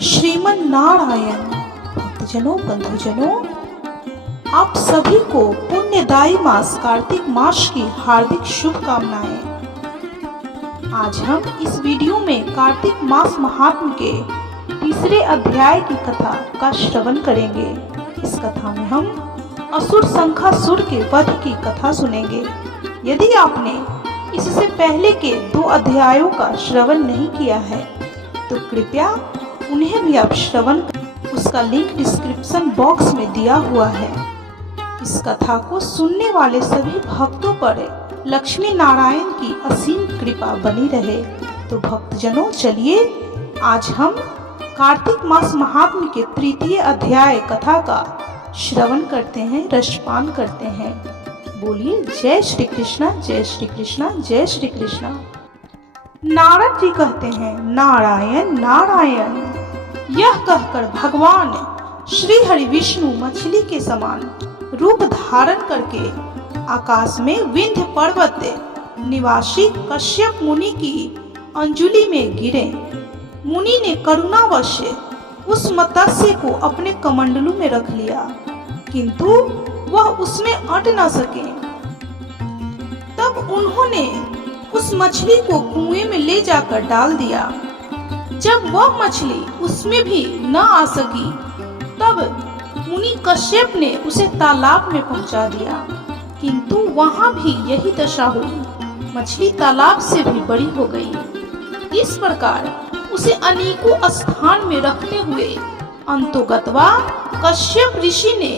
श्रीमन नारायण। भक्तजनों, बंधुजनों, आप सभी को पुण्यदायी मास कार्तिक मास की हार्दिक शुभकामनाएं। आज हम इस वीडियो में कार्तिक मास महात्म्य के तीसरे अध्याय की कथा का श्रवण करेंगे। इस कथा में हम असुर शंखासुर के वध की कथा सुनेंगे। यदि आपने इससे पहले के 2 अध्यायों का श्रवण नहीं किया है तो कृपया उन्हें भी आप श्रवण करें। उसका लिंक डिस्क्रिप्शन बॉक्स में दिया हुआ है। इस कथा को सुनने वाले सभी भक्तों पर लक्ष्मी नारायण की असीम कृपा बनी रहे। तो भक्तजनों, चलिए आज हम कार्तिक मास महात्म्य के तृतीय अध्याय कथा का श्रवण करते हैं, रसपान करते हैं। बोलिए जय श्री कृष्णा, जय श्री कृष्णा, जय श्री कृष्णा। नारद जी कहते हैं, नारायण नारायण। यह कहकर भगवान श्री हरि विष्णु मछली के समान रूप धारण करके आकाश में विंध्य पर्वत निवासी कश्यप मुनि की अंजुलि में गिरे। मुनि ने करुणावश उस मत्स्य को अपने कमंडलू में रख लिया, किंतु वह उसमें अट न सके। तब उन्होंने उस मछली को कुएं में ले जाकर डाल दिया। जब वह मछली उसमें भी न आ सकी, तब मुनि कश्यप ने उसे तालाब में पहुंचा दिया, किंतु वहां भी यही दशा हुई। मछली तालाब से भी बड़ी हो गई। इस प्रकार उसे अनेकों स्थान में रखते हुए अंतोगतवा कश्यप ऋषि ने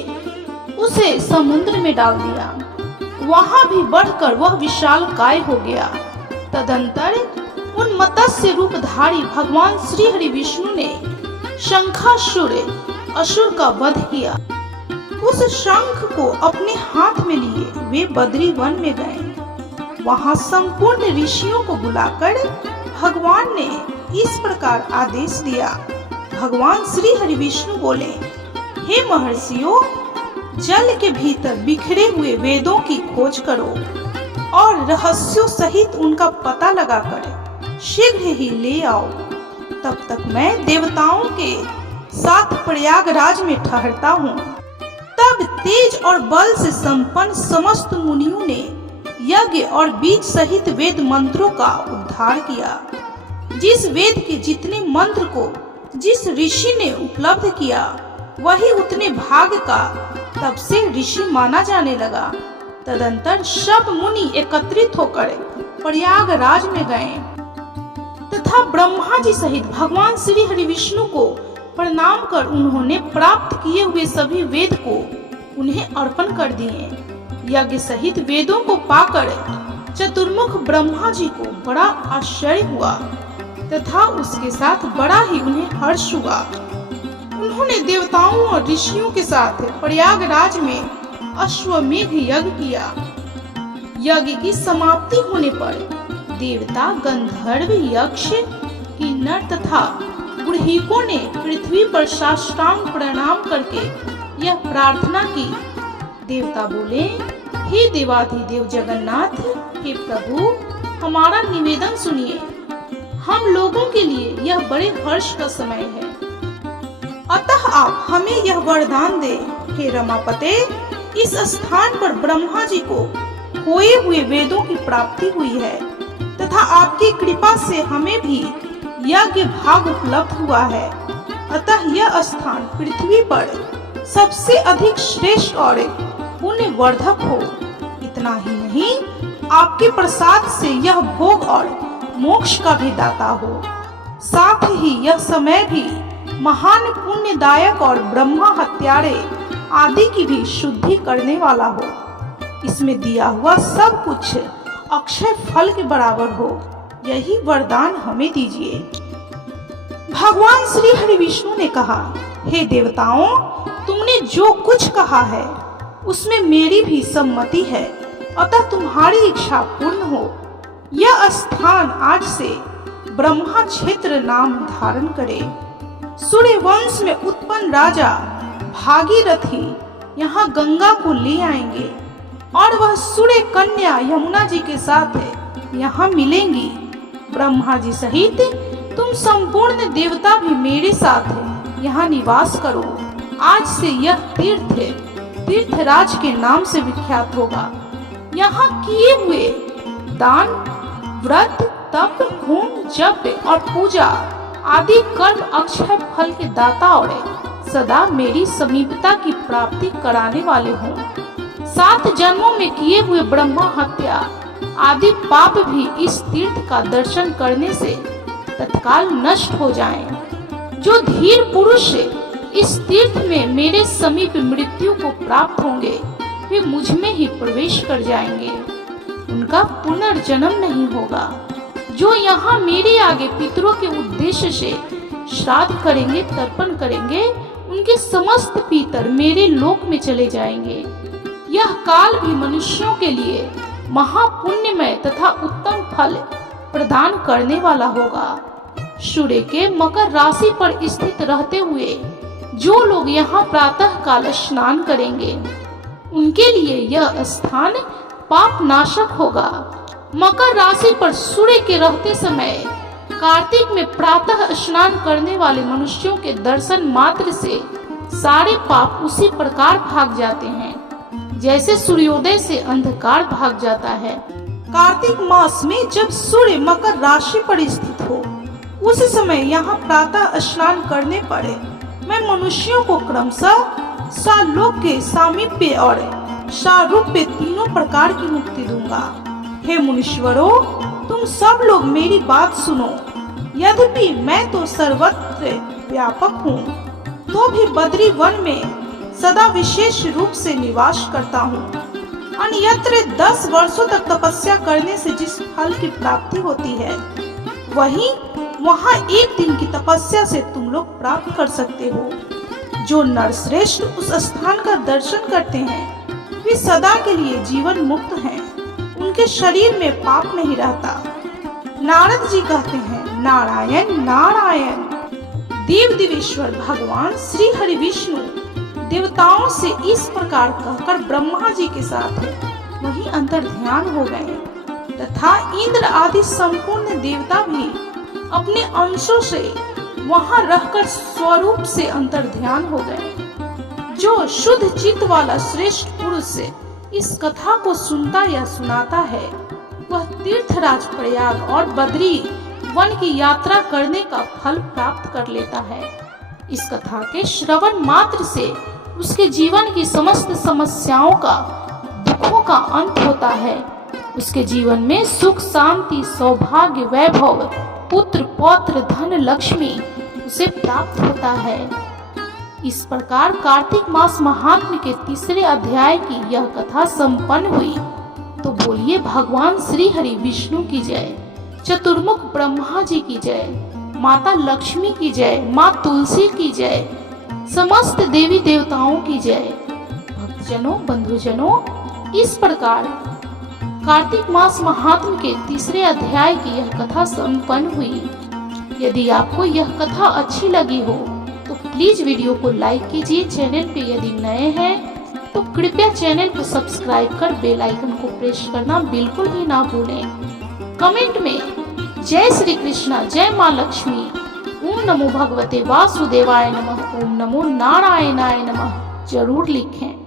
उसे समुद्र में डाल दिया। वहां भी बढ़कर वह विशाल काय हो गया। तदंतर उन मत्स्य रूपधारी भगवान श्री हरि विष्णु ने शंखासुर असुर का वध किया। उस शंख को अपने हाथ में लिए वे बद्री वन में गए। वहां संपूर्ण ऋषियों को बुलाकर भगवान ने इस प्रकार आदेश दिया। भगवान श्री हरि विष्णु बोले, हे महर्षियों, जल के भीतर बिखरे हुए वेदों की खोज करो और रहस्यों सहित उनका पता लगाकर शीघ्र ही ले आओ। तब तक मैं देवताओं के साथ प्रयागराज में ठहरता हूँ। तब तेज और बल से संपन्न समस्त मुनियों ने यज्ञ और बीज सहित वेद मंत्रों का उद्धार किया। जिस वेद के जितने मंत्र को जिस ऋषि ने उपलब्ध किया, वही उतने भाग का तब से ऋषि माना जाने लगा। तदंतर सब मुनि एकत्रित होकर प्रयागराज में गए तथा ब्रह्मा जी सहित भगवान श्री हरि विष्णु को प्रणाम कर उन्होंने प्राप्त किए हुए सभी वेद को उन्हें अर्पण कर दिए। यज्ञ सहित वेदों को पाकर चतुर्मुख ब्रह्मा जी को बड़ा आश्चर्य हुआ तथा उसके साथ बड़ा ही उन्हें हर्ष हुआ। उन्होंने देवताओं और ऋषियों के साथ प्रयागराज में अश्वमेध यज्ञ किया। यज्ञ की समाप्ति होने पर देवता, गंधर्व, यक्ष, किन्नर तथा गृहिकों ने पृथ्वी पर साष्टांग प्रणाम करके यह प्रार्थना की। देवता बोले, हे देवाधिदेव जगन्नाथ, हे प्रभु, हमारा निवेदन सुनिए। हम लोगों के लिए यह बड़े हर्ष का समय है, अतः आप हमें यह वरदान दे, हे रमापते, इस स्थान पर ब्रह्मा जी को खोए हुए वेदों की प्राप्ति हुई है तथा आपकी कृपा से हमें भी यज्ञ भाग उपलब्ध हुआ है। अतः यह स्थान पृथ्वी पर सबसे अधिक श्रेष्ठ और पुण्यवर्धक हो। इतना ही नहीं, आपके प्रसाद से यह भोग और मोक्ष का भी दाता हो। साथ ही यह समय भी महान पुण्यदायक और ब्रह्मा हत्यारे आदि की भी शुद्धि करने वाला हो। इसमें दिया हुआ सब कुछ अक्षय फल के बराबर हो। यही वरदान हमें दीजिए। भगवान श्री हरि विष्णु ने कहा, हे देवताओं, तुमने जो कुछ कहा है उसमें मेरी भी सम्मति है, अतः तुम्हारी इच्छा पूर्ण हो। यह स्थान आज से ब्रह्मा क्षेत्र नाम धारण करे। सूर्य वंश में उत्पन्न राजा भागीरथी यहाँ गंगा को ले आएंगे और वह सूर्य कन्या यमुना जी के साथ यहाँ मिलेंगी। ब्रह्मा जी सहित तुम संपूर्ण देवता भी मेरे साथ यहाँ निवास करो। आज से यह तीर्थराज के नाम से विख्यात होगा। यहाँ किए हुए दान, व्रत, तप, होम, जप और पूजा आदि कर्म अक्षय फल के दाता और सदा मेरी समीपता की प्राप्ति कराने वाले हों। 7 जन्मों में किए हुए ब्रह्मा हत्या आदि पाप भी इस तीर्थ का दर्शन करने से तत्काल नष्ट हो जाएं। जो धीर पुरुष इस तीर्थ में मेरे समीप मृत्यु को प्राप्त होंगे वे मुझ में ही प्रवेश कर जाएंगे, उनका पुनर्जन्म नहीं होगा। जो यहाँ मेरे आगे पितरों के उद्देश्य से श्राद्ध करेंगे, तर्पण करेंगे, उनके समस्त पितर मेरे लोक में चले जाएंगे। यह काल भी मनुष्यों के लिए महापुण्यमय तथा उत्तम फल प्रदान करने वाला होगा। सूर्य के मकर राशि पर स्थित रहते हुए जो लोग यहाँ प्रातः काल स्नान करेंगे उनके लिए यह स्थान पाप नाशक होगा। मकर राशि पर सूर्य के रहते समय कार्तिक में प्रातः स्नान करने वाले मनुष्यों के दर्शन मात्र से सारे पाप उसी प्रकार भाग जाते हैं जैसे सूर्योदय से अंधकार भाग जाता है। कार्तिक मास में जब सूर्य मकर राशि पर स्थित हो उस समय यहाँ प्रातः स्नान करने पड़े मैं मनुष्यों को क्रमशः सालोक के सामीप्य और सारूप्य तीनों प्रकार की मुक्ति दूंगा। हे मुनीश्वरों, तुम सब लोग मेरी बात सुनो। यद्यपि मैं तो सर्वत्र व्यापक हूँ, तो भी बद्री वन में सदा विशेष रूप से निवास करता हूँ। अन्यत्र 10 वर्षों तक तपस्या करने से जिस फल की प्राप्ति होती है वही वहाँ एक दिन की तपस्या से तुम लोग प्राप्त कर सकते हो। जो नरश्रेष्ठ उस स्थान का दर्शन करते हैं वे सदा के लिए जीवन मुक्त हैं, उनके शरीर में पाप नहीं रहता। नारद जी कहते हैं, नारायण नारायण। देव देवेश्वर भगवान श्री हरि विष्णु देवताओं से इस प्रकार कहकर ब्रह्मा जी के साथ वही अंतर ध्यान हो गए तथा इंद्र आदि संपूर्ण देवता भी अपने अंशों से वहां रहकर स्वरूप से अंतर ध्यान हो गए। जो शुद्ध चित्त वाला श्रेष्ठ पुरुष इस कथा को सुनता या सुनाता है वह तीर्थराज प्रयाग और बद्री वन की यात्रा करने का फल प्राप्त कर लेता है। इस कथा के श्रवण मात्र से उसके जीवन की समस्त समस्याओं का, दुखों का अंत होता है। उसके जीवन में सुख, शांति, सौभाग्य, वैभव, पुत्र, पौत्र, धन, लक्ष्मी उसे प्राप्त होता है। इस प्रकार कार्तिक मास महात्म्य के 3 अध्याय की यह कथा संपन्न हुई। तो बोलिए भगवान श्री हरि विष्णु की जय, चतुर्मुख ब्रह्मा जी की जय, माता लक्ष्मी की जय, माँ तुलसी की जय, समस्त देवी देवताओं की जय। भक्तजनों, बंधुजनों, इस प्रकार कार्तिक मास महात्म्य के 3 अध्याय की यह कथा संपन्न हुई। यदि आपको यह कथा अच्छी लगी हो तो प्लीज वीडियो को लाइक कीजिए। चैनल पे यदि नए हैं तो कृपया चैनल को सब्सक्राइब कर बेल आइकन को प्रेस करना बिल्कुल भी ना भूलें। कमेंट में जय श्री कृष्णा, जय माँ लक्ष्मी, ओम नमो भगवते वासुदेवाय नमः, ओम नमो नारायणाय नमः जरूर लिखें।